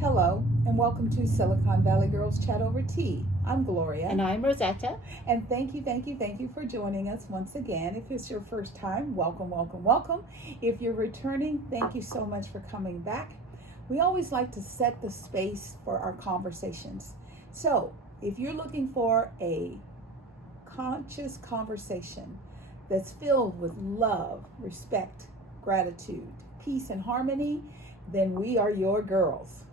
Hello, and welcome to Silicon Valley Girls Chat Over Tea. I'm Gloria. And I'm Rosetta. And thank you for joining us once again. If it's your first time, welcome, welcome, welcome. If you're returning, thank you so much for coming back. We always like to set the space for our conversations. So, if you're looking for a conscious conversation that's filled with love, respect, gratitude, peace, and harmony, then we are your girls.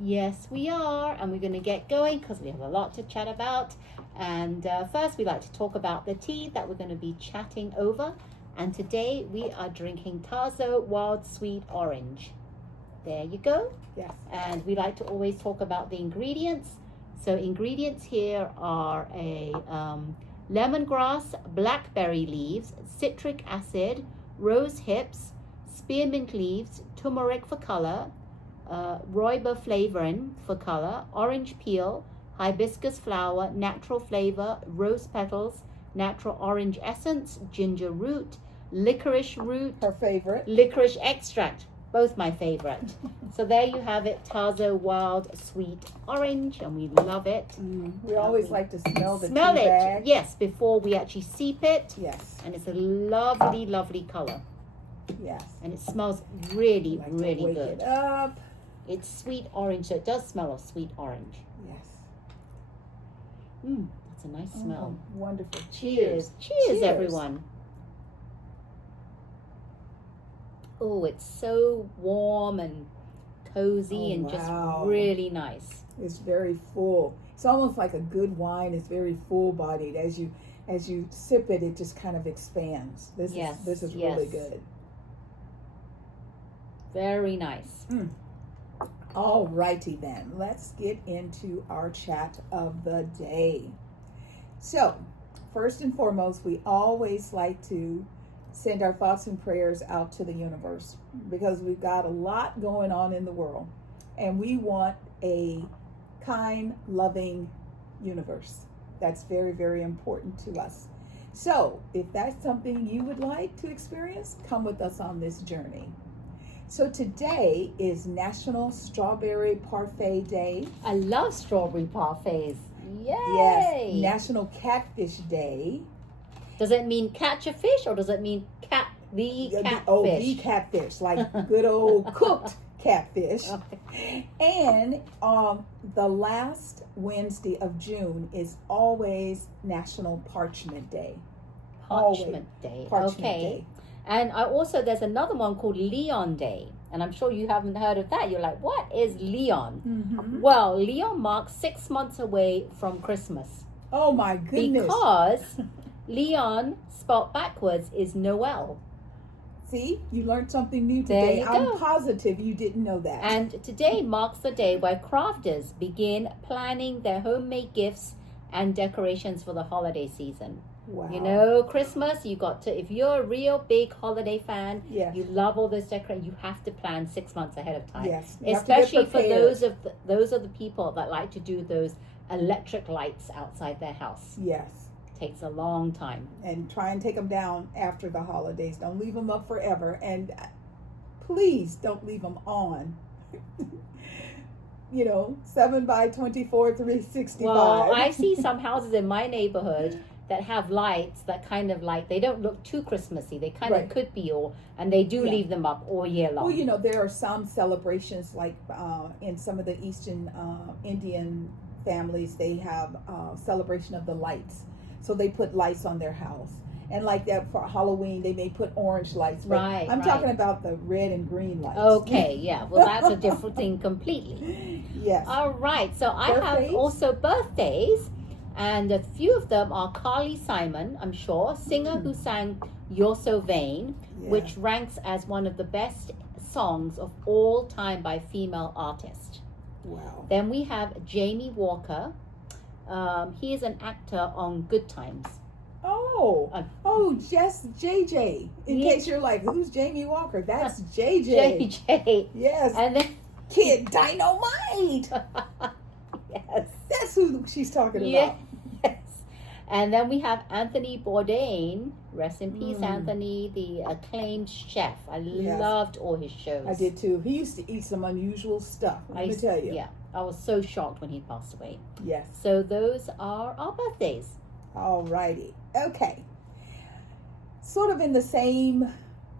Yes, we are, and we're going to get going because we have a lot to chat about. And first, we like to talk about the tea that we're going to be chatting over. And today, we are drinking Tazo Wild Sweet Orange. There you go. Yes. And we like to always talk about the ingredients. So ingredients here are a lemongrass, blackberry leaves, citric acid, rose hips, spearmint leaves, turmeric for color, riboflavin for color, orange peel, hibiscus flower, natural flavor, rose petals, natural orange essence, ginger root, licorice root, Her favorite. licorice extract, both my favorite. So there you have it, Tazo Wild Sweet Orange, and we love it. We always like to smell the Smell tea it, bag. yes, before we actually steep it. Yes. And it's a lovely, lovely color. Yes. And it smells really, Like to really wake good. it up. It's sweet orange, so it does smell of sweet orange. Yes. That's a nice smell. Wonderful. Cheers. Cheers, everyone. Oh, it's so warm and cozy and just really nice. It's very full. It's almost like a good wine. It's very full-bodied. As you sip it, it just kind of expands. This is really good. Very nice. All righty then. Let's get into our chat of the day. So, first and foremost, we always like to send our thoughts and prayers out to the universe because we've got a lot going on in the world and we want a kind, loving universe. That's very, very important to us. So if that's something you would like to experience, come with us on this journey. So today is National Strawberry Parfait Day. I love strawberry parfaits. Yay! Yes, National Catfish Day. Does it mean catch a fish or does it mean the catfish? Oh, the catfish, like good old cooked catfish. And the last Wednesday of June is always National Parchment Day. Parchment Day. Parchment okay. Day. And there's another one called Leon Day. And I'm sure you haven't heard of that. You're like, what is Leon? Mm-hmm. Well, Leon marks 6 months away from Christmas. Oh my goodness. Because Leon, spelled backwards, is Noel. See, you learned something new today. There you go. I'm positive you didn't know that. And today marks the day where crafters begin planning their homemade gifts and decorations for the holiday season. Wow. You know, Christmas, you got to, if you're a real big holiday fan, Yes. you love all those decorations, you have to plan 6 months ahead of time. Yes. You have to get Especially for prepared. those of the people that like to do those electric lights outside their house. Yes. Takes a long time. And try and take them down after the holidays. Don't leave them up forever. And please don't leave them on. 7 by 24, 365. Well, I see some houses in my neighborhood that have lights that kind of like, they don't look too Christmassy. They kind of could be and they do leave them up all year long. Well, there are some celebrations like in some of the Eastern Indian families, they have celebration of the lights. So they put lights on their house. And like that for Halloween, they may put orange lights. But I'm talking about the red and green lights. Okay, yeah. Well, that's a different thing completely. Yes. All right. So I have also birthdays. And a few of them are Carly Simon, I'm sure, singer who sang You're So Vain, which ranks as one of the best songs of all time by female artists. Wow. Then we have Jamie Walker. He is an actor on Good Times. Just JJ. In case you're like, who's Jamie Walker? That's JJ. JJ. Yes. And then Kid Dynamite. yes. That's who she's talking about. Yes. And then we have Anthony Bourdain. Rest in peace, Anthony, the acclaimed chef. I loved all his shows. I did too. He used to eat some unusual stuff, let me tell you. Yeah, I was so shocked when he passed away. Yes. So those are our birthdays. All righty. Okay. Sort of in the same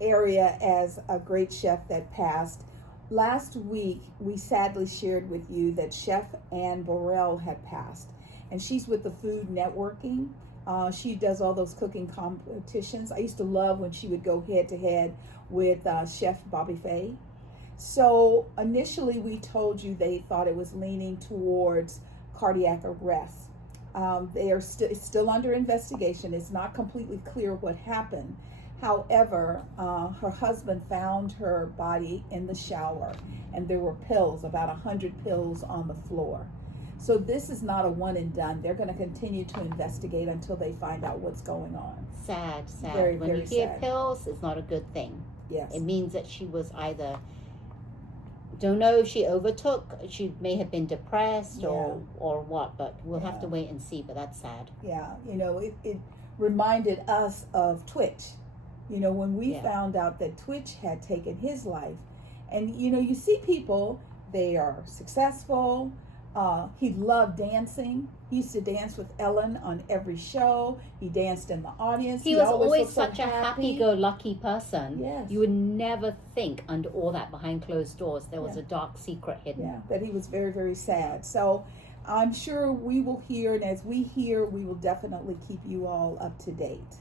area as a great chef that passed. Last week, we sadly shared with you that Chef Anne Burrell had passed. And she's with the Food Networking. She does all those cooking competitions. I used to love when she would go head to head with Chef Bobby Fay. So initially we told you they thought it was leaning towards cardiac arrest. They are still under investigation. It's not completely clear what happened. However, her husband found her body in the shower, and there were pills, about 100 pills on the floor. So this is not a one and done. They're going to continue to investigate until they find out what's going on. Sad. Very, when very you hear sad. pills, it's not a good thing. Yes. It means that she was either, don't know if she overtook, she may have been depressed or what, but we'll have to wait and see, but that's sad. Yeah, it reminded us of Twitch. When we found out that Twitch had taken his life, and you see people, they are successful. He loved dancing. He used to dance with Ellen on every show. He danced in the audience. He was always looked so such a happy-go-lucky person. Yes. You would never think under all that behind closed doors there was a dark secret hidden. Yeah, that he was very, very sad. So I'm sure we will hear, and as we hear, we will definitely keep you all up to date.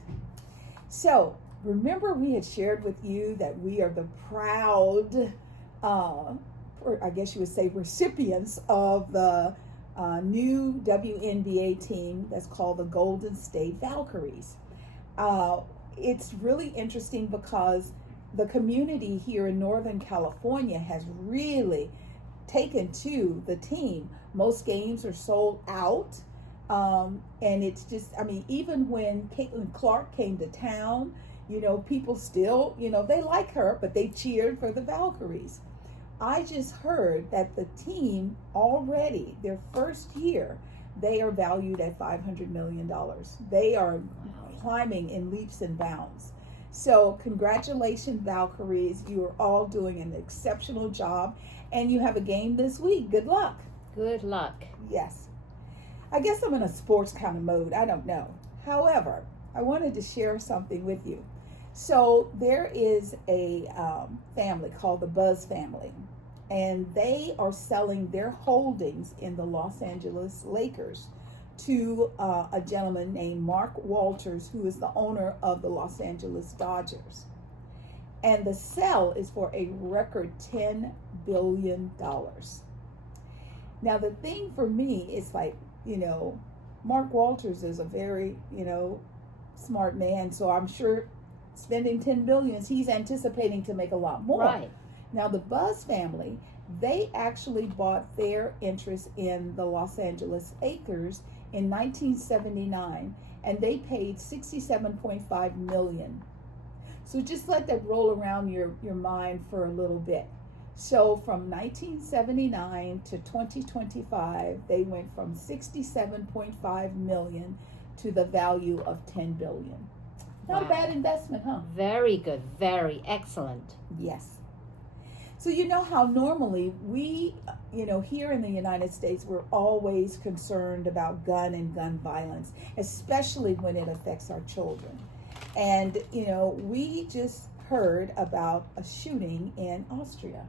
So remember, we had shared with you that we are the proud or I guess you would say recipients of the new WNBA team that's called the Golden State Valkyries. It's really interesting because the community here in Northern California has really taken to the team. Most games are sold out. And it's just, even when Caitlin Clark came to town, people still, they like her, but they cheered for the Valkyries. I just heard that the team already, their first year, they are valued at $500 million. They are climbing in leaps and bounds. So congratulations, Valkyries. You are all doing an exceptional job. And you have a game this week. Good luck. Good luck. Yes. I guess I'm in a sports kind of mode. I don't know. However, I wanted to share something with you. So there is a family called the Buzz family, and they are selling their holdings in the Los Angeles Lakers to a gentleman named Mark Walters, who is the owner of the Los Angeles Dodgers. And the sale is for a record $10 billion. Now, the thing for me is like, Mark Walters is a very, smart man, so I'm sure spending $10 billion, he's anticipating to make a lot more. Right. Now, the Buzz family, they actually bought their interest in the Los Angeles Lakers in 1979, and they paid $67.5 million. So just let that roll around your mind for a little bit. So from 1979 to 2025, they went from $67.5 million to the value of $10 billion. Not a bad investment, huh? Very good. Very excellent. Yes. So you know how normally we, here in the United States, we're always concerned about gun and gun violence, especially when it affects our children. And, we just heard about a shooting in Austria.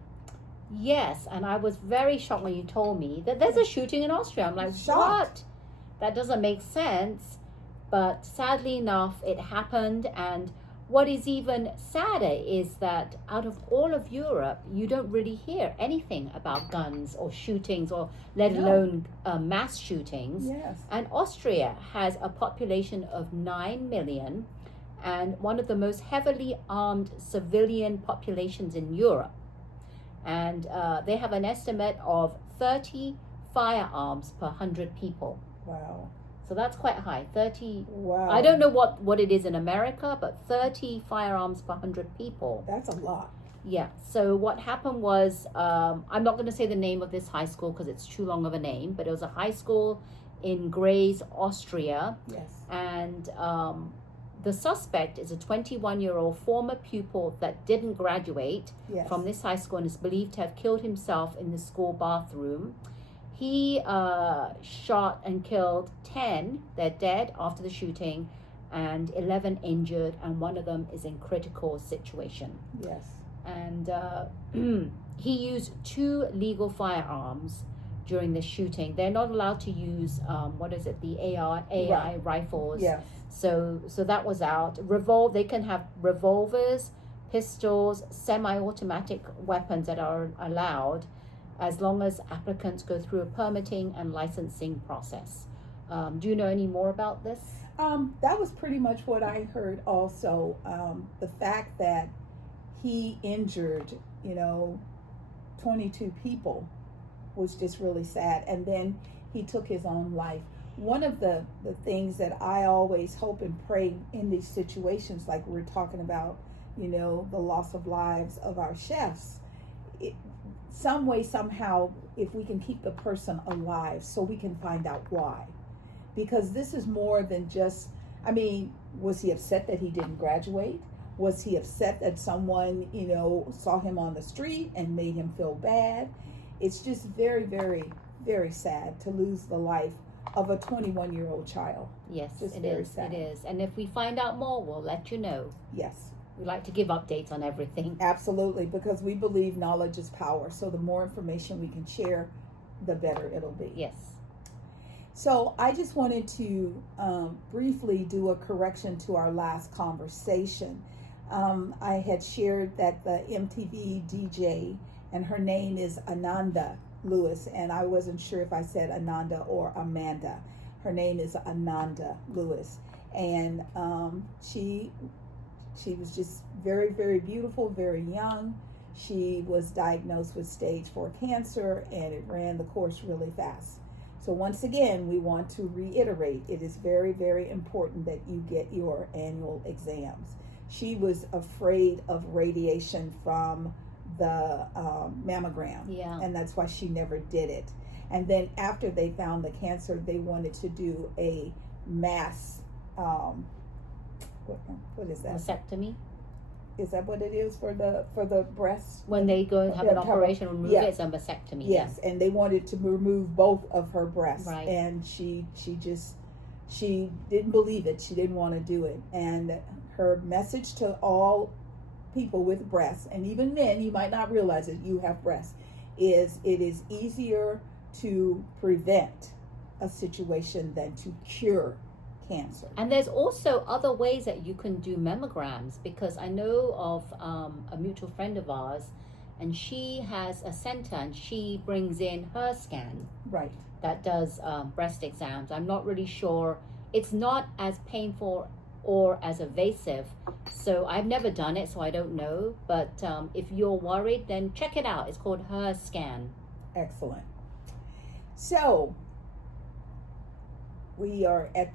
Yes, and I was very shocked when you told me that there's a shooting in Austria. I'm like, Shocked. what? That doesn't make sense. But sadly enough, it happened. And what is even sadder is that out of all of Europe, you don't really hear anything about guns or shootings, or let alone mass shootings. Yes. And Austria has a population of 9 million and one of the most heavily armed civilian populations in Europe. And they have an estimate of 30 firearms per 100 people. Wow. So that's quite high. 30. Wow. I don't know what it is in America, but 30 firearms per 100 people. That's a lot. Yeah. So what happened was, I'm not going to say the name of this high school because it's too long of a name, but it was a high school in Graz, Austria. Yes. And the suspect is a 21-year-old former pupil that didn't graduate Yes. from this high school and is believed to have killed himself in the school bathroom. He shot and killed 10. They're dead after the shooting, and 11 injured, and one of them is in critical situation. Yes. And he used 2 legal firearms during the shooting. They're not allowed to use the AI rifles. Yes. So that was out. They can have revolvers, pistols, semi-automatic weapons that are allowed, as long as applicants go through a permitting and licensing process. Do you know any more about this? That was pretty much what I heard also. The fact that he injured, 22 people was just really sad. And then he took his own life. One of the things that I always hope and pray in these situations, like we're talking about, the loss of lives of our chefs, some way, somehow, if we can keep the person alive so we can find out why. Because this is more than just, was he upset that he didn't graduate? Was he upset that someone, saw him on the street and made him feel bad? It's just very, very, very sad to lose the life of a 21-year-old child. Yes, just it very is. sad. It is. And if we find out more, we'll let you know. Yes. We like to give updates on everything. Absolutely, because we believe knowledge is power. So the more information we can share, the better it'll be. Yes. So I just wanted to briefly do a correction to our last conversation. I had shared that the MTV DJ, and her name is Ananda Lewis, and I wasn't sure if I said Ananda or Amanda. Her name is Ananda Lewis, and she was just very, very beautiful, very young. She was diagnosed with stage 4 cancer, and it ran the course really fast. So once again, we want to reiterate, it is very, very important that you get your annual exams. She was afraid of radiation from the mammogram, and that's why she never did it. And then after they found the cancer, they wanted to do a mass, what is that? Mastectomy? Is that what it is for the breast? When they go and have an operation, remove it, it's a mastectomy. Yes, and they wanted to remove both of her breasts. Right. And she didn't believe it. She didn't want to do it. And her message to all people with breasts, and even men, you might not realize that you have breasts, is it is easier to prevent a situation than to cure cancer. And there's also other ways that you can do mammograms, because I know of a mutual friend of ours, and she has a center and she brings in her scan. Right. That does breast exams. I'm not really sure. It's not as painful or as evasive. So I've never done it, so I don't know. But if you're worried, then check it out. It's called Her Scan. Excellent. So we are at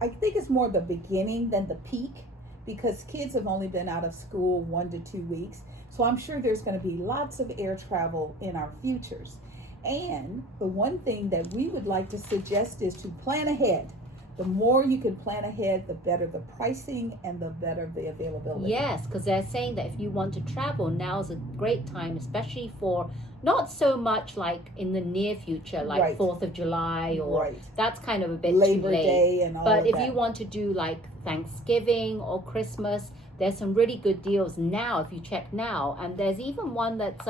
I think it's more the beginning than the peak, because kids have only been out of school 1 to 2 weeks. So I'm sure there's going to be lots of air travel in our futures. And the one thing that we would like to suggest is to plan ahead. The more you can plan ahead, the better the pricing and the better the availability. Yes, because they're saying that if you want to travel, now's a great time, especially for not so much like in the near future, like Right. 4th of July, or Right. that's kind of a bit Labor too late. Day and all But of if that. you want to do like Thanksgiving or Christmas, there's some really good deals now if you check now. And there's even one that's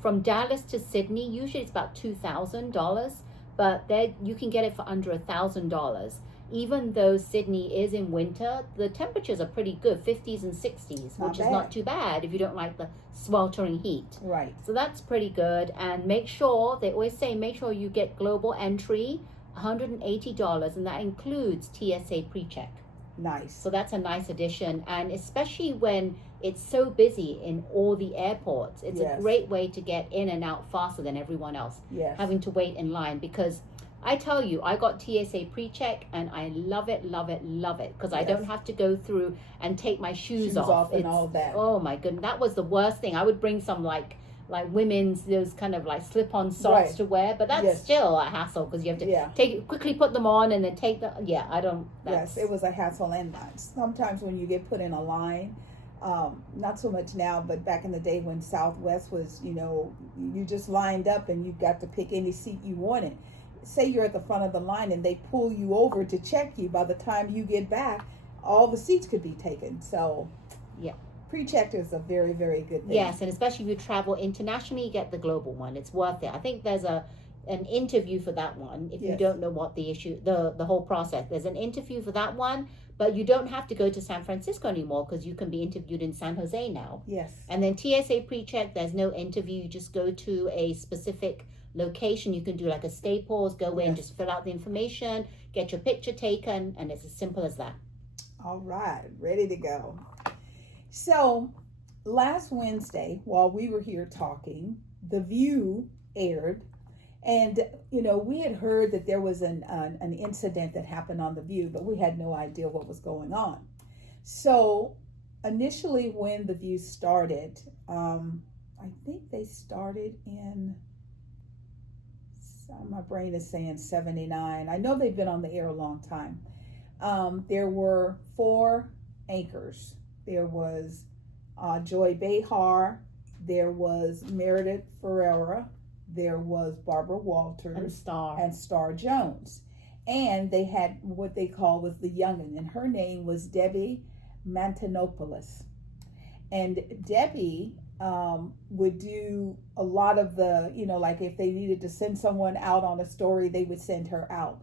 from Dallas to Sydney. Usually it's about $2,000, but there you can get it for under $1,000. Even though Sydney is in winter, the temperatures are pretty good, 50s and 60s, Not which is bad. not too bad if you don't like the sweltering heat. Right. So that's pretty good. And make sure, they always say, make sure you get global entry, $180, and that includes TSA pre-check. Nice. So that's a nice addition. And especially when it's so busy in all the airports, it's Yes. a great way to get in and out faster than everyone else, Yes. having to wait in line. Because I tell you, I got TSA pre-check and I love it, love it, love it. Because I Yes. don't have to go through and take my shoes off. and all that. Oh my goodness, that was the worst thing. I would bring some like like women's those kind of like slip-on socks Right. to wear, but that's Yes. still a hassle because you have to Yeah. quickly put them on and then take the I don't. Yes, it was a hassle, and sometimes when you get put in a line, not so much now, but back in the day when Southwest was, you just lined up and you got to pick any seat you wanted. Say you're at the front of the line and they pull you over to check you. By the time you get back, all the seats could be taken. So, yeah, pre-check is a very, very good thing. Yes, and especially if you travel internationally, you get the global one. It's worth it. I think there's an interview for that one. If you don't know what the issue, the whole process, there's an interview for that one. But you don't have to go to San Francisco anymore because you can be interviewed in San Jose now. Yes. And then TSA pre-check, there's no interview. You just go to a specific location. You can do like a Staples, go in, just fill out the information, get your picture taken, and it's as simple as that. All right, ready to go. So last Wednesday, while we were here talking, The View aired. And, we had heard that there was an incident that happened on The View, but we had no idea what was going on. So initially when The View started, I think they started in, my brain is saying 79. I know they've been on the air a long time. There were 4 anchors. There was Joy Behar, there was Meredith Ferreira, there was Barbara Walters and Star Jones, and they had what they call was the youngin, and her name was Debbie Mantonopoulos. And Debbie would do a lot of the, like if they needed to send someone out on a story, they would send her out.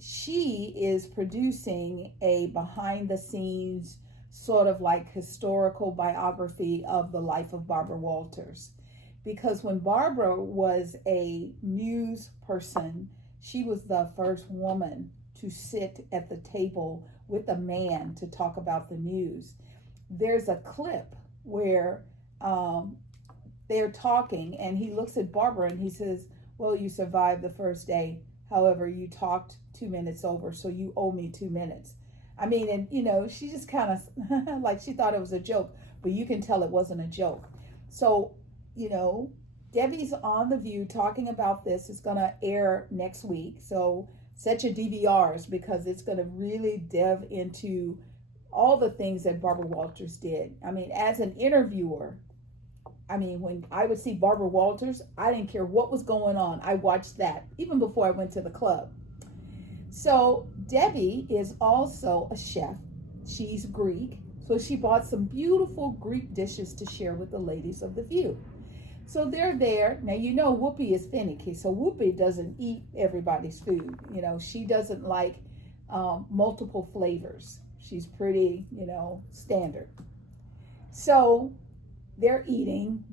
She is producing a behind the scenes sort of like historical biography of the life of Barbara Walters. Because when Barbara was a news person, she was the first woman to sit at the table with a man to talk about the news. There's a clip where they're talking and he looks at Barbara and he says, well, you survived the first day. However, you talked 2 minutes over, so you owe me 2 minutes. I mean, and she just kind of like she thought it was a joke, but you can tell it wasn't a joke. So, Debbie's on The View talking about this. It's going to air next week. So set your DVRs because it's going to really delve into all the things that Barbara Walters did. I mean, as an interviewer, when I would see Barbara Walters, I didn't care what was going on. I watched that even before I went to the club. So Debbie is also a chef. She's Greek. So she bought some beautiful Greek dishes to share with the ladies of The View. So they're there. Now, Whoopi is finicky. So Whoopi doesn't eat everybody's food. She doesn't like multiple flavors. She's pretty, standard. So they're eating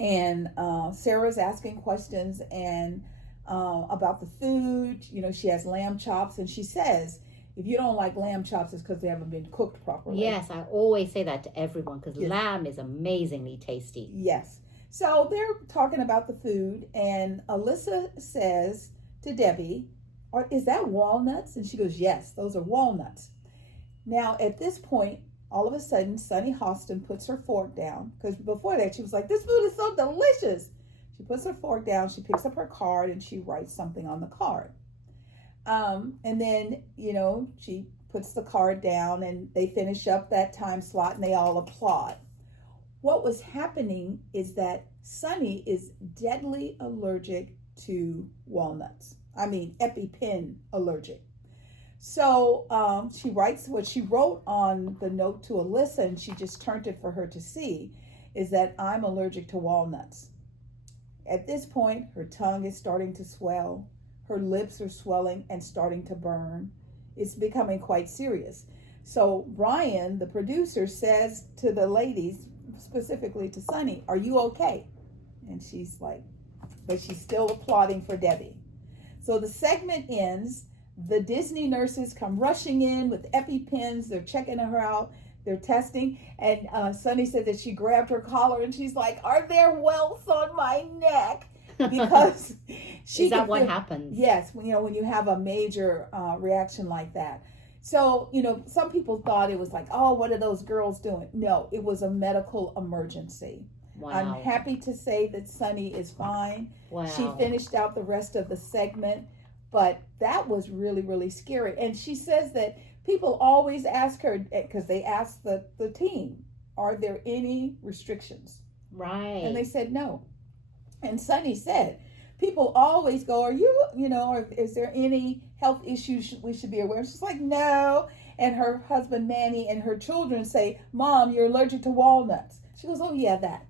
and Sarah's asking questions and about the food. She has lamb chops and she says, if you don't like lamb chops, it's because they haven't been cooked properly. Yes, I always say that to everyone because lamb is amazingly tasty. Yes. So they're talking about the food, and Alyssa says to Debbie, is that walnuts? And she goes, yes, those are walnuts. Now, at this point, all of a sudden, Sunny Hostin puts her fork down, because before that, she was like, this food is so delicious. She puts her fork down, she picks up her card, and she writes something on the card. And then, she puts the card down, and they finish up that time slot, and they all applaud. What was happening is that Sunny is deadly allergic to walnuts. EpiPen allergic. So she writes what she wrote on the note to Alyssa, and she just turned it for her to see, is that I'm allergic to walnuts. At this point, her tongue is starting to swell. Her lips are swelling and starting to burn. It's becoming quite serious. So Brian, the producer, says to the ladies, specifically to Sunny, are you okay? And she's like, but she's still applauding for Debbie. So the segment ends. The Disney nurses come rushing in with EpiPens. They're checking her out. They're testing. And Sunny said that she grabbed her collar and she's like, are there welts on my neck? Because she is that what happens? Yes. When you have a major reaction like that. So, some people thought it was like, oh, what are those girls doing? No, it was a medical emergency. Wow. I'm happy to say that Sunny is fine. Wow. She finished out the rest of the segment, but that was really, really scary. And she says that people always ask her, because they asked the team, are there any restrictions? Right. And they said no. And Sunny said, people always go, are you, or is there any health issues we should be aware of? She's like, no. And her husband, Manny, and her children say, Mom, you're allergic to walnuts. She goes, oh, yeah, that.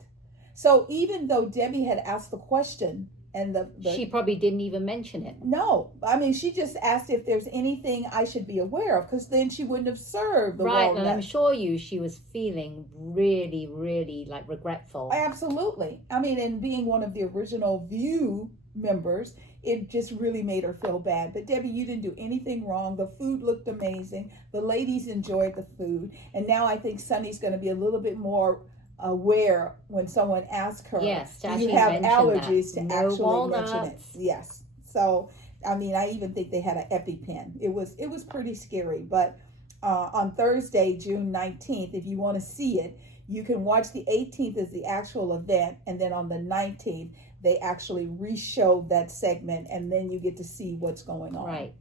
So even though Debbie had asked the question, and she probably didn't even mention it. No. I mean, she just asked if there's anything I should be aware of, because then she wouldn't have served the walnuts. Right, and I'm sure she was feeling really, really, like, regretful. Absolutely. I mean, and being one of the original View members, it just really made her feel bad. But Debbie, you didn't do anything wrong. The food looked amazing. The ladies enjoyed the food. And now I think Sunny's going to be a little bit more aware when someone asks her, yes, do you have allergies, that. to No actually walnuts. mention it. Yes. So, I mean, I even think they had an EpiPen. It was pretty scary. But on Thursday, June 19th, if you want to see it, you can watch the 18th as the actual event. And then on the 19th, they actually re-showed that segment. And then you get to see what's going on. Right.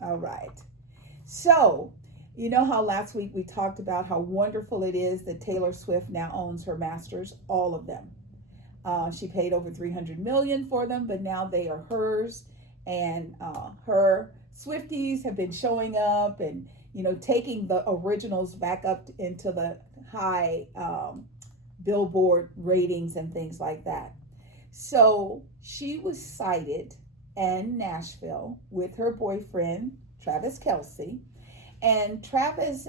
All right. So, you know how last week we talked about how wonderful it is that Taylor Swift now owns her masters, all of them. She paid over $300 million for them, but now they are hers. And her Swifties have been showing up and, taking the originals back up into the high Billboard ratings and things like that. So she was sighted in Nashville with her boyfriend, Travis Kelce. And Travis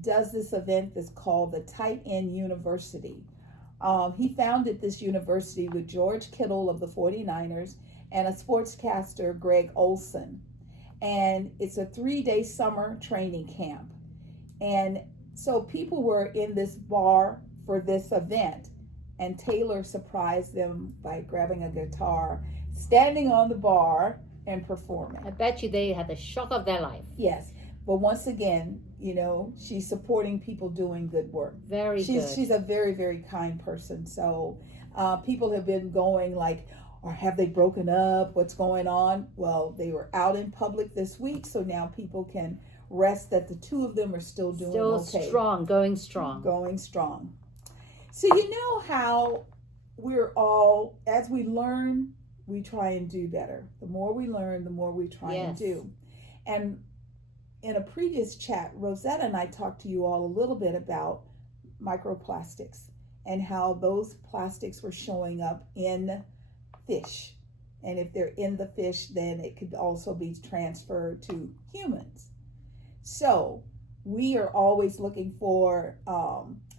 does this event that's called the Tight End University. He founded this university with George Kittle of the 49ers and a sportscaster, Greg Olson. And it's a 3-day summer training camp. And so people were in this bar for this event. And Taylor surprised them by grabbing a guitar, standing on the bar, and performing. I bet you they had the shock of their life. Yes. But once again, she's supporting people doing good work. Very good. She's a very, very kind person. So people have been going like, or have they broken up? What's going on? Well, they were out in public this week, so now people can rest that the two of them are still doing okay. Strong, going strong. Going strong. So you know how we're all, as we learn, we try and do better. The more we learn, the more we try and do. And in a previous chat, Rosetta and I talked to you all a little bit about microplastics and how those plastics were showing up in fish. And if they're in the fish, then it could also be transferred to humans. So we are always looking for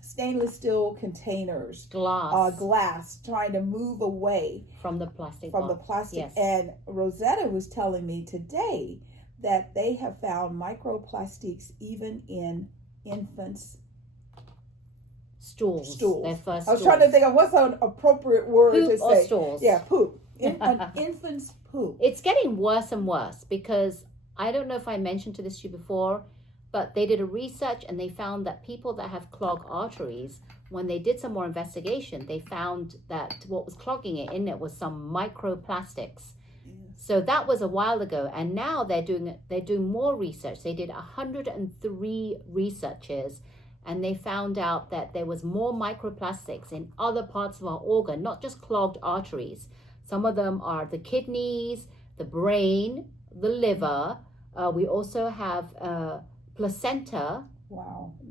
stainless steel containers, glass, trying to move away from the plastic. Yes. And Rosetta was telling me today that they have found microplastics even in infants' stools. Their first I was trying to think of what's an appropriate word poop to say. Or stools. Yeah, poop. An infant's poop. It's getting worse and worse because I don't know if I mentioned to this to you before, but they did a research and they found that people that have clogged arteries, when they did some more investigation, they found that what was clogging it in it was some microplastics. So that was a while ago, and now they're doing more research. They did 103 researches, and they found out that there was more microplastics in other parts of our organ, not just clogged arteries. Some of them are the kidneys, the brain, the liver. We also have placenta,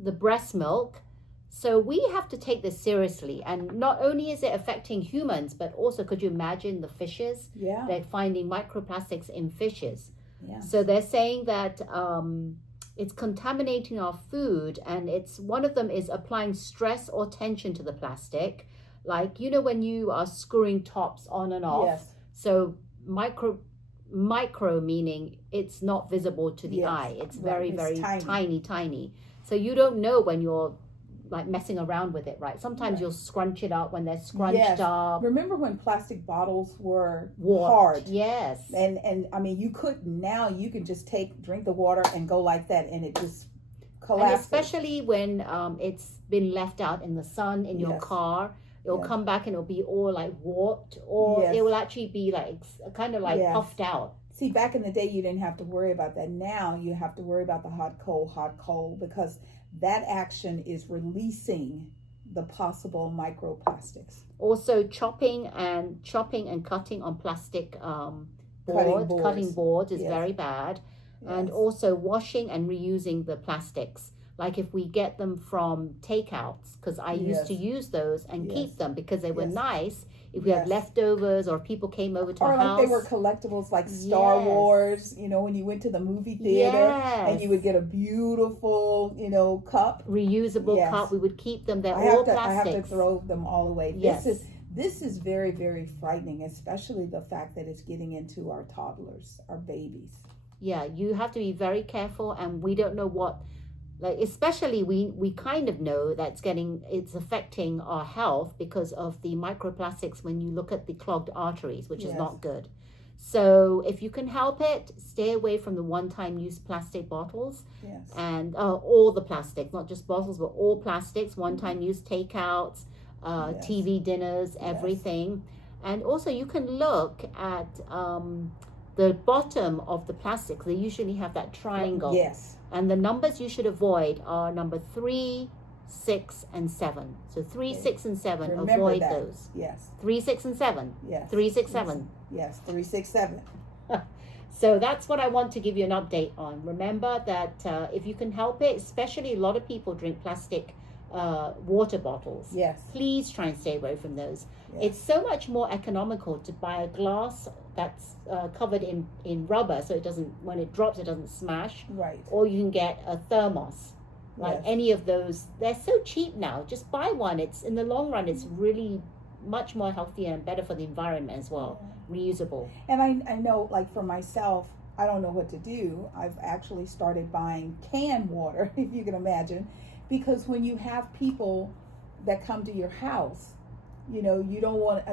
the breast milk. So we have to take this seriously. And not only is it affecting humans, but also, could you imagine the fishes? Yeah. They're finding microplastics in fishes. Yeah. So they're saying that it's contaminating our food, and one of them is applying stress or tension to the plastic. Like, when you are screwing tops on and off. Yes. So micro meaning it's not visible to the eye. It's very, very tiny. So you don't know when you're like messing around with it, right? Sometimes you'll scrunch it up when they're scrunched up. Remember when plastic bottles were warped. Hard? Yes. And I mean, you couldn't. Now you can just drink the water and go like that, and it just collapses. especially when it's been left out in the sun in your Yes. car, it'll Yes. come back and it'll be all like warped, or Yes. it will actually be like kind of like Yes. puffed out. See, back in the day, you didn't have to worry about that. Now you have to worry about the hot, cold, because that action is releasing the possible microplastics. Also, chopping and cutting on plastic cutting boards is Yes. very bad. And Yes. also washing and reusing the plastics. Like if we get them from takeouts, because I used to use those and Yes. keep them because they were Yes. nice. If we have Yes. leftovers or people came over to Or our like house. they were collectibles like Star Yes. Wars, when you went to the movie theater and Yes. you would get a beautiful, cup. Reusable Yes. cup, we would keep them. They're I all have to plastics. throw them all away. Yes. This is very, very frightening, especially the fact that it's getting into our toddlers, our babies. Yeah, you have to be very careful, and we don't know what, like especially we kind of know that it's affecting our health because of the microplastics when you look at the clogged arteries, which is Yes. not good. So if you can help it, stay away from the one-time use plastic bottles Yes. and all the plastics, not just bottles, but all plastics, one-time use takeouts, Yes. TV dinners, everything. And also you can look at the bottom of the plastic. They usually have that triangle. Yes. And the numbers you should avoid are number 3, 6, and 7. So 3, Okay. 6, and 7. Remember Avoid that. those. Yes. 3, 6, and 7. Yes. 3, 6, 7. Yes. 3, 6, 7. So that's what I want to give you an update on. Remember that if you can help it, especially a lot of people drink plastic water bottles. Yes. Please try and stay away from those. Yes. It's so much more economical to buy a glass that's covered in rubber, so it doesn't, when it drops, it doesn't smash. Right. Or you can get a thermos, like Yes. any of those. They're so cheap now. Just buy one. It's in the long run, it's really much more healthier and better for the environment as well. Reusable. And I know, like for myself, I don't know what to do. I've actually started buying canned water, if you can imagine, because when you have people that come to your house, you don't want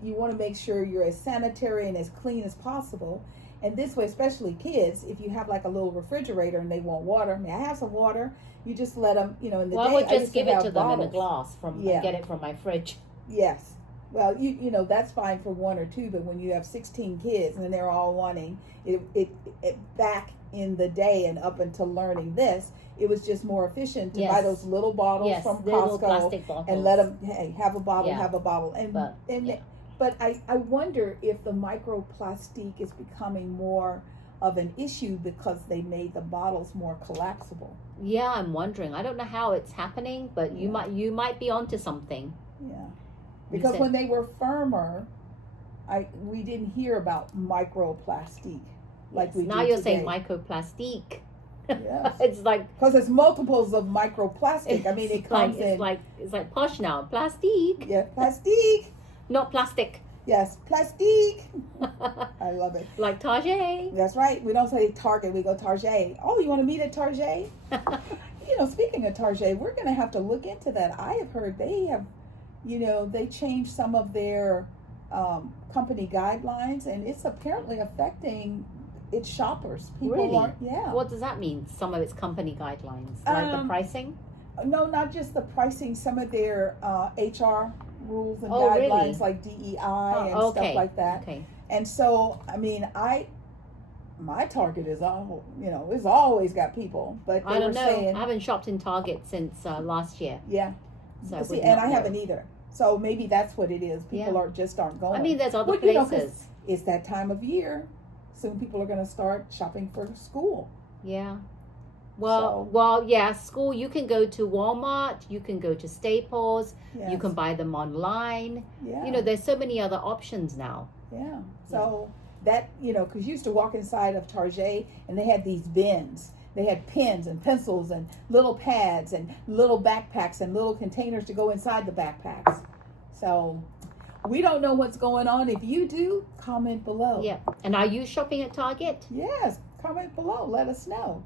you want to make sure you're as sanitary and as clean as possible. And this way, especially kids, if you have like a little refrigerator and they want water, may I have some water? You just let them, in the day. Well, I would used just give it have to them in a bottles. glass and get it from my fridge. Yes. Well, you know that's fine for one or two, but when you have 16 kids and they're all wanting it back in the day and up until learning this, it was just more efficient to buy those little bottles from little Costco plastic bottles. and let them have a bottle, Yeah. But I wonder if the microplastic is becoming more of an issue because they made the bottles more collapsible. Yeah, I'm wondering. I don't know how it's happening, but you might be onto something. Yeah. Because when they were firmer, we didn't hear about microplastic like we do now you're today. saying microplastic. Yes. It's like because it's multiples of microplastic. I mean, it comes in. It's like posh now. Plastic. Yeah, plastic. Not plastic. Yes, plastic. I love it. Like Target. That's right. We don't say Target. We go Target. Oh, you want to meet at Target? Speaking of Target, we're going to have to look into that. I have heard they have, they changed some of their company guidelines, and it's apparently affecting its shoppers. People Really? aren't. Yeah. What does that mean? Some of its company guidelines, like the pricing? No, not just the pricing. Some of their HR rules and Oh, guidelines, really? like DEI and stuff like that. Okay. And so, I mean, my Target is it's always got people, but I they don't were know. saying, I haven't shopped in Target since last year. yeah. So See, and I haven't either. So maybe that's what it is. People aren't going. I mean, there's other 'cause places. it's that time of year. Soon people are going to start shopping for school. Yeah. Well, yeah, school, you can go to Walmart, you can go to Staples, Yes. you can buy them online. Yeah. There's so many other options now. Yeah. So that, because you used to walk inside of Target and they had these bins. They had pens and pencils and little pads and little backpacks and little containers to go inside the backpacks. So we don't know what's going on. If you do, comment below. Yeah. And are you shopping at Target? Yes, comment below. Let us know.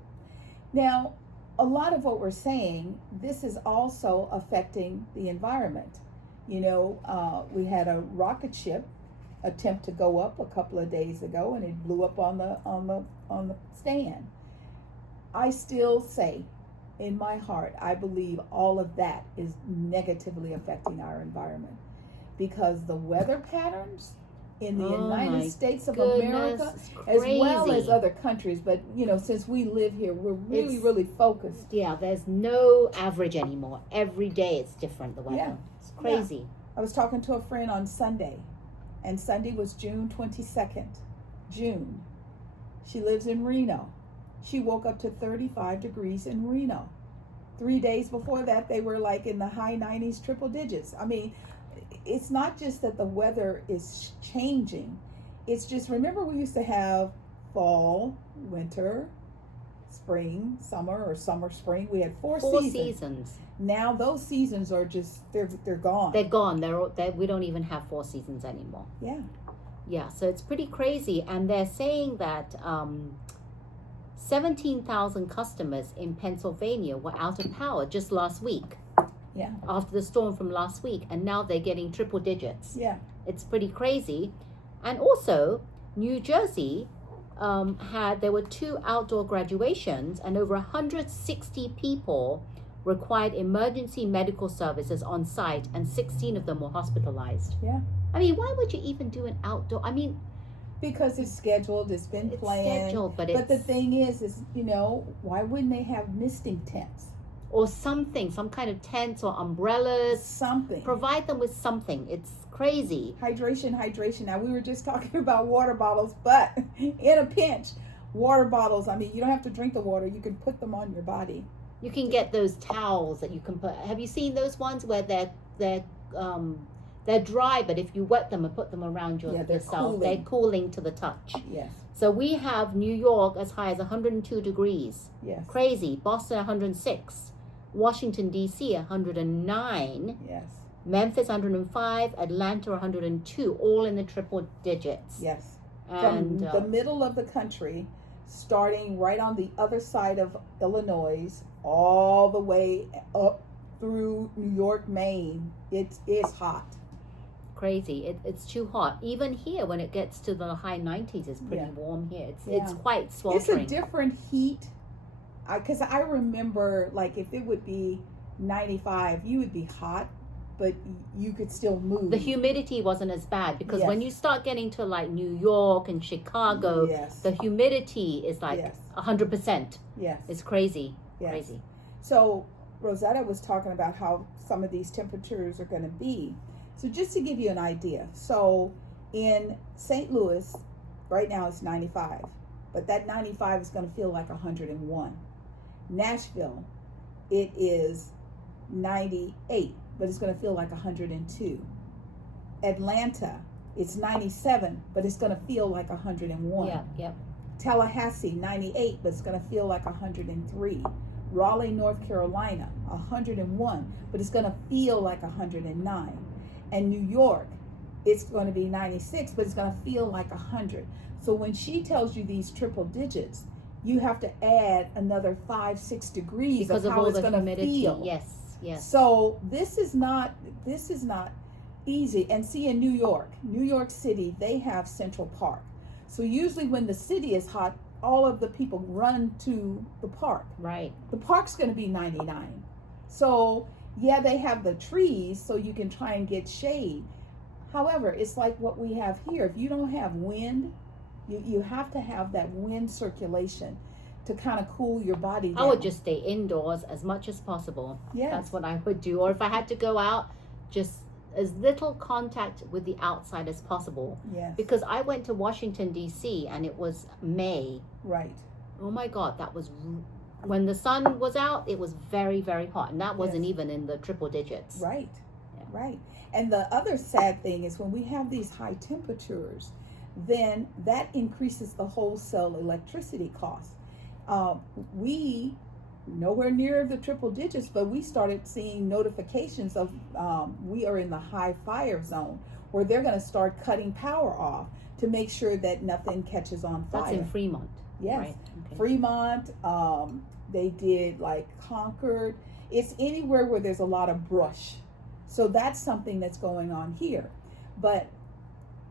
Now, a lot of what we're saying, this is also affecting the environment. We had a rocket ship attempt to go up a couple of days ago, and it blew up on the stand. I still say in my heart, I believe all of that is negatively affecting our environment, because the weather patterns in the United States of America, as well as other countries, but since we live here, we're really focused. Yeah, there's no average anymore. Every day it's different, the weather. Yeah. It's crazy. Yeah. I was talking to a friend on Sunday, and Sunday was June 22nd. June. She lives in Reno. She woke up to 35 degrees in Reno. 3 days before that, they were like in the high 90s, triple digits. I mean, it's not just that the weather is changing. It's just, remember we used to have fall, winter, spring, summer, or summer, spring. We had four seasons. Now those seasons are just, they're gone. They're gone. We don't even have 4 seasons anymore. Yeah. Yeah, so it's pretty crazy. And they're saying that 17,000 customers in Pennsylvania were out of power just last week. Yeah. After the storm from last week, and now they're getting triple digits. Yeah. It's pretty crazy. And also, New Jersey there were 2 outdoor graduations, and over 160 people required emergency medical services on site, and 16 of them were hospitalized. Yeah. I mean, why would you even do an outdoor? I mean, because it's scheduled, it's been planned. But the thing is, why wouldn't they have misting tents? Or something, some kind of tents or umbrellas. Something. Provide them with something. It's crazy. Hydration. Now, we were just talking about water bottles, but in a pinch, water bottles, I mean, you don't have to drink the water. You can put them on your body. You can get those towels that you can put. Have you seen those ones where they're dry, but if you wet them and put them around yourself, they're cooling to the touch. Yes. So we have New York as high as 102 degrees. Yes. Crazy. Boston 106. Washington, D.C. 109. Yes. Memphis 105. Atlanta 102. All in the triple digits. Yes. And from the middle of the country, starting right on the other side of Illinois, all the way up through New York, Maine, it's hot. Crazy. It's too hot. Even here, when it gets to the high 90s, it's pretty warm here. It's quite sweltering. It's a different heat. Because I remember, like, if it would be 95, you would be hot, but you could still move. The humidity wasn't as bad, because when you start getting to like New York and Chicago, the humidity is like 100%. Yes. It's crazy. Yes. Crazy. So Rosetta was talking about how some of these temperatures are going to be. So just to give you an idea, so in St. Louis, right now it's 95, but that 95 is going to feel like 101. Nashville, it is 98, but it's going to feel like 102. Atlanta, it's 97, but it's going to feel like 101. Yep. Tallahassee, 98, but it's going to feel like 103. Raleigh, North Carolina, 101, but it's going to feel like 109. And New York, it's going to be 96, but it's going to feel like 100. So when she tells you these triple digits, you have to add another 5-6 degrees because of how all it's the going to humidity. feel. Yes. So this is not easy. And see, in New York City, they have Central Park. So usually when the city is hot, all of the people run to the park. Right. The park's going to be 99. So yeah, they have the trees so you can try and get shade. However, it's like what we have here. If you don't have wind, you have to have that wind circulation to kind of cool your body down. I would just stay indoors as much as possible. Yes. That's what I would do. Or if I had to go out, just as little contact with the outside as possible. Yes. Because I went to Washington, D.C., and it was May. Right. Oh my God, that was... When the sun was out, it was very, very hot. And that wasn't even in the triple digits. Right. Yeah. Right. And the other sad thing is when we have these high temperatures, then that increases the wholesale electricity costs. We nowhere near the triple digits, but we started seeing notifications of we are in the high fire zone, where they're going to start cutting power off to make sure that nothing catches on fire. That's in Fremont. Yes. Right. Okay. Fremont, they did like Concord. It's anywhere where there's a lot of brush. So that's something that's going on here. But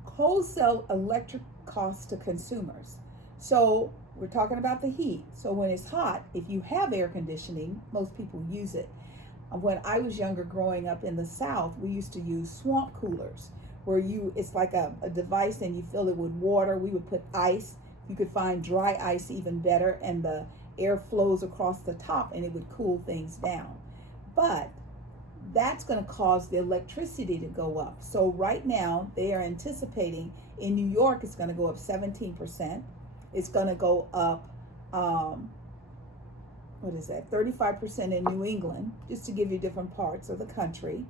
wholesale electric costs to consumers. So we're talking about the heat. So when it's hot, if you have air conditioning, most people use it. When I was younger, growing up in the South, we used to use swamp coolers, where it's like a device and you fill it with water. We would put ice. You could find dry ice even better, and the air flows across the top and it would cool things down. But that's going to cause the electricity to go up. So right now they are anticipating in New York it's going to go up 17%. It's going to go up 35% in New England, just to give you different parts of the country.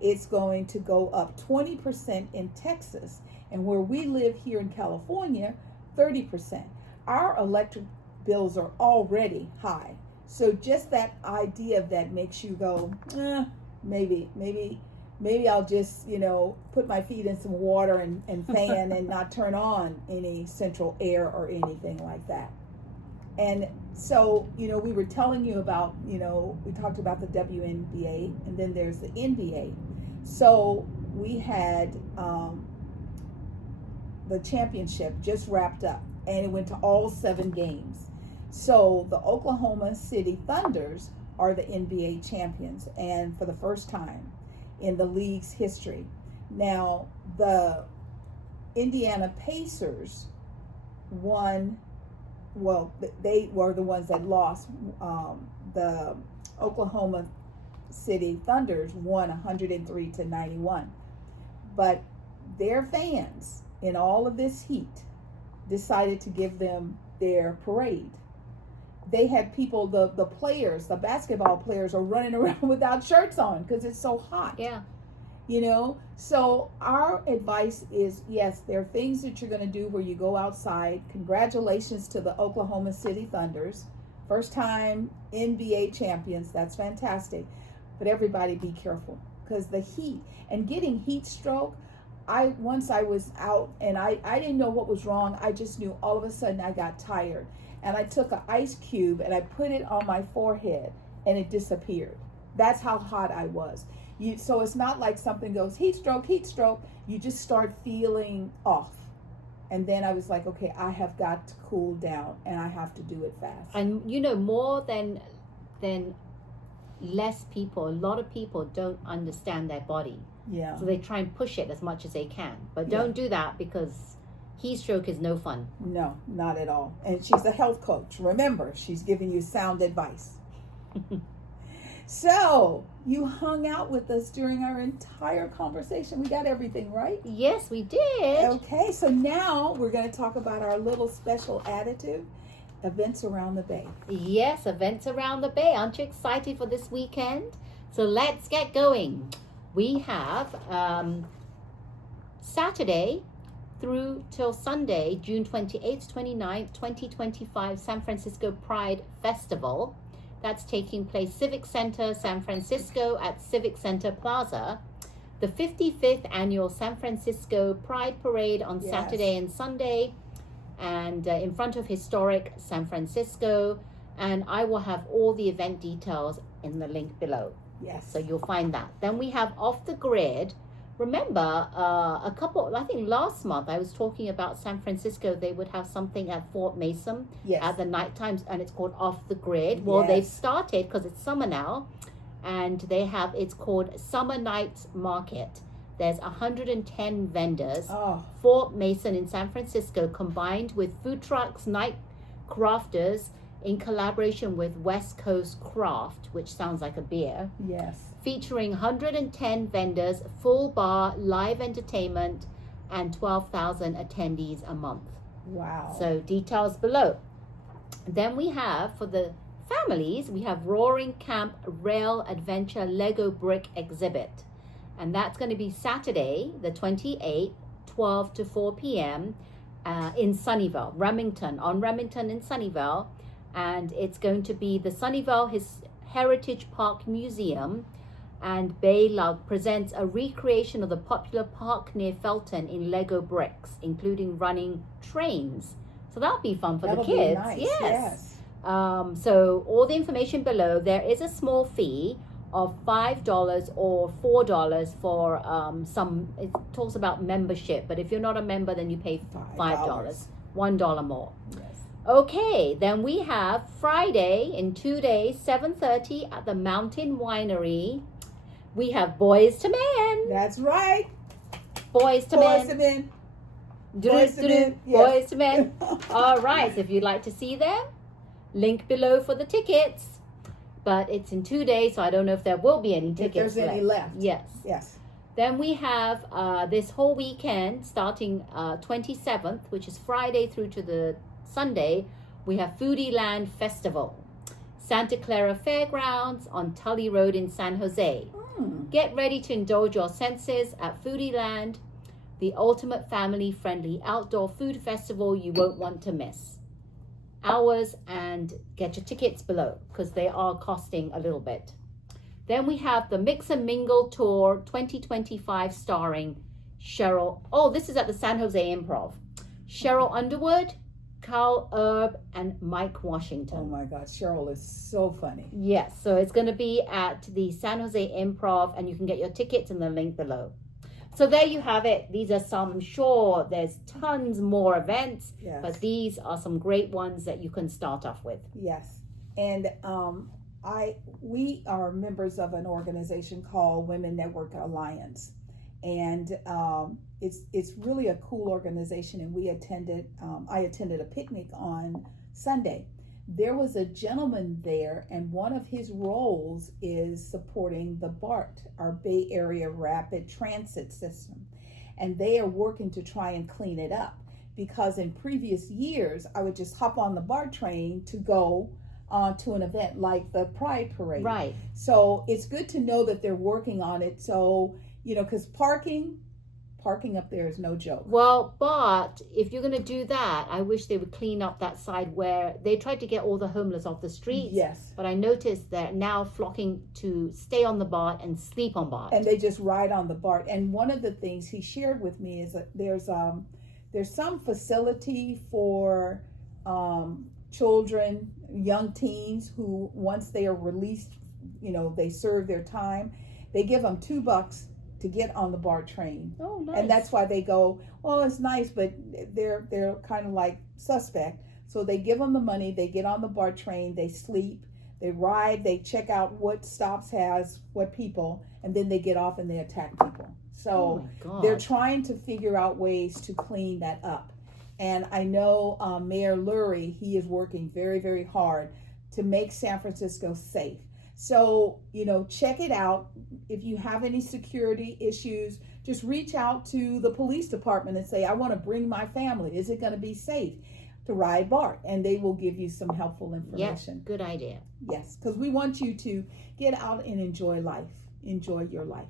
It's going to go up 20% in Texas, and where we live here in California, 30%. Our electric bills are already high. So just that idea of that makes you go, maybe I'll just, put my feet in some water and fan and not turn on any central air or anything like that. And so, we were telling you about, we talked about the WNBA, and then there's the NBA. So we had the championship just wrapped up, and it went to all 7 games. So the Oklahoma City Thunders are the NBA champions, and for the first time in the league's history. Now, the Indiana Pacers won. Well, they were the ones that lost. The Oklahoma City Thunders won 103-91. But their fans, in all of this heat, decided to give them their parade. They had people, the players, the basketball players are running around without shirts on because it's so hot. Yeah. So our advice is, yes, there are things that you're going to do where you go outside. Congratulations to the Oklahoma City Thunders. First time NBA champions. That's fantastic. But everybody be careful, because the heat and getting heat stroke. Once I was out and I didn't know what was wrong. I just knew all of a sudden I got tired. And I took an ice cube and I put it on my forehead and it disappeared. That's how hot I was. So it's not like something goes heat stroke. You just start feeling off. And then I was like, okay, I have got to cool down and I have to do it fast. And more than less people, a lot of people don't understand their body. Yeah. So they try and push it as much as they can. But don't do that, because heat stroke is no fun. No, not at all. And she's a health coach. Remember, she's giving you sound advice. So, you hung out with us during our entire conversation. We got everything right? Yes, we did. Okay, so now we're going to talk about our little special additive, events around the bay. Yes, events around the bay. Aren't you excited for this weekend? So let's get going. We have Saturday through till Sunday, June 28th, 29th, 2025, San Francisco Pride Festival. That's taking place Civic Center, San Francisco, at Civic Center Plaza. The 55th Annual San Francisco Pride Parade on Saturday and Sunday, and in front of historic San Francisco. And I will have all the event details in the link below. Yes. So you'll find that. Then we have Off the Grid. Remember, I think last month I was talking about San Francisco. They would have something at Fort Mason at the night times, and it's called Off the Grid. Well, they've started, because it's summer now, and it's called Summer Nights Market. There's 110 vendors. Fort Mason in San Francisco, combined with food trucks, night crafters, in collaboration with West Coast Craft, which sounds like a beer. Yes. Featuring 110 vendors, full bar, live entertainment, and 12,000 attendees a month. Wow. So details below. Then we have, for the families, we have Roaring Camp Rail Adventure Lego Brick Exhibit. And that's going to be Saturday, the 28th, 12 to 4 p.m. In Sunnyvale, Remington in Sunnyvale. And it's going to be the Sunnyvale Heritage Park Museum, and Baylog presents a recreation of the popular park near Felton in Lego bricks, including running trains. So that'll be fun for the kids. Be nice. Yes. So all the information below. There is a small fee of $5 or $4 for some. It talks about membership, but if you're not a member, then you pay $5. $1 more. Yes. Okay, then we have Friday in 2 days, 7:30 at the Mountain Winery. We have Boys to Men. That's right. Boys to Boys Men. to Men. Boys to Men. Boys to Men. All right, so if you'd like to see them, link below for the tickets. But it's in 2 days, so I don't know if there will be any tickets if there's any left. Yes. Yes. Then we have this whole weekend, starting 27th, which is Friday through to the Sunday. We have Foodie Land Festival, Santa Clara Fairgrounds on Tully Road in San Jose. Get ready to indulge your senses at Foodie Land, the ultimate family-friendly outdoor food festival you won't want to miss. Hours, and get your tickets below because they are costing a little bit. Then we have the Mix and Mingle Tour 2025 starring Cheryl. Oh, this is at the San Jose Improv. Cheryl Underwood, Carl Erb, and Mike Washington. Oh my God, Cheryl is so funny. Yes, so it's going to be at the San Jose Improv, and you can get your tickets in the link below. So there you have it. These are some, I'm sure there's tons more events, but these are some great ones that you can start off with. Yes, and we are members of an organization called Women Network Alliance, and it's really a cool organization. And I attended a picnic on Sunday. There was a gentleman there, and one of his roles is supporting the BART, our Bay Area Rapid Transit System. And they are working to try and clean it up, because in previous years, I would just hop on the BART train to go to an event like the Pride Parade. Right. So it's good to know that they're working on it. So, because parking up there is no joke. Well, but if you're going to do that, I wish they would clean up that side where they tried to get all the homeless off the streets. Yes. But I noticed they're now flocking to stay on the BART and sleep on BART. And they just ride on the BART. And one of the things he shared with me is that there's some facility for children, young teens who, once they are released, they serve their time, they give them $2 to get on the BART train. Oh, nice. And that's why they go, well, it's nice, but they're kind of like suspect. So they give them the money, they get on the BART train, they sleep, they ride, they check out what stops has what people, and then they get off and they attack people. So they're trying to figure out ways to clean that up. And I know Mayor Lurie, he is working very, very hard to make San Francisco safe. So, check it out. If you have any security issues, just reach out to the police department and say, I want to bring my family. Is it going to be safe to ride BART? And they will give you some helpful information. Yes, good idea. Yes, because we want you to get out and enjoy life. Enjoy your life.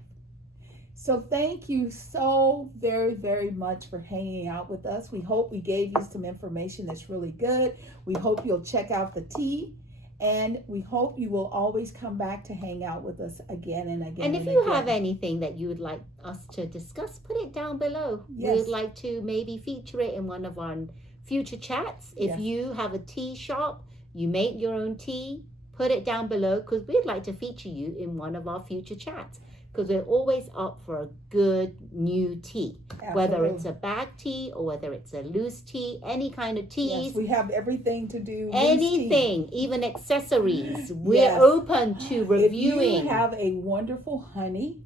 So thank you so very, very much for hanging out with us. We hope we gave you some information that's really good. We hope you'll check out the tea. And we hope you will always come back to hang out with us again and again. And if you have anything that you would like us to discuss, put it down below. Yes. We would like to maybe feature it in one of our future chats. If you have a tea shop, you make your own tea, put it down below, because we'd like to feature you in one of our future chats. Because we're always up for a good new tea. Absolutely. Whether it's a bag tea or whether it's a loose tea, any kind of teas. Yes, we have everything to do. Anything, even accessories. We're open to reviewing. If you have a wonderful honey,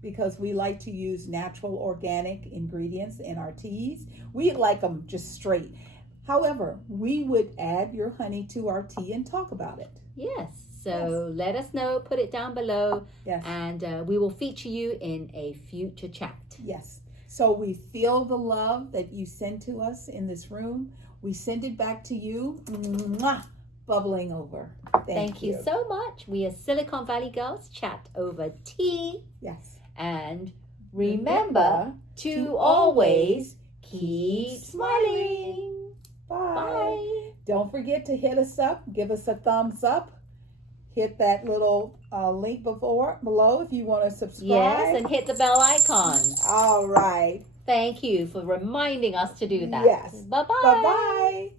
because we like to use natural organic ingredients in our teas, we like them just straight. However, we would add your honey to our tea and talk about it. Yes. So let us know, put it down below, yes. And we will feature you in a future chat. Yes. So we feel the love that you send to us in this room. We send it back to you. Mwah! Bubbling over. Thank you so much. We are Silicon Valley Girls Chat over tea. Yes. And remember to always keep smiling. Bye. Bye. Don't forget to hit us up. Give us a thumbs up. Hit that little link below if you want to subscribe. Yes, and hit the bell icon. All right. Thank you for reminding us to do that. Yes. Bye-bye. Bye-bye.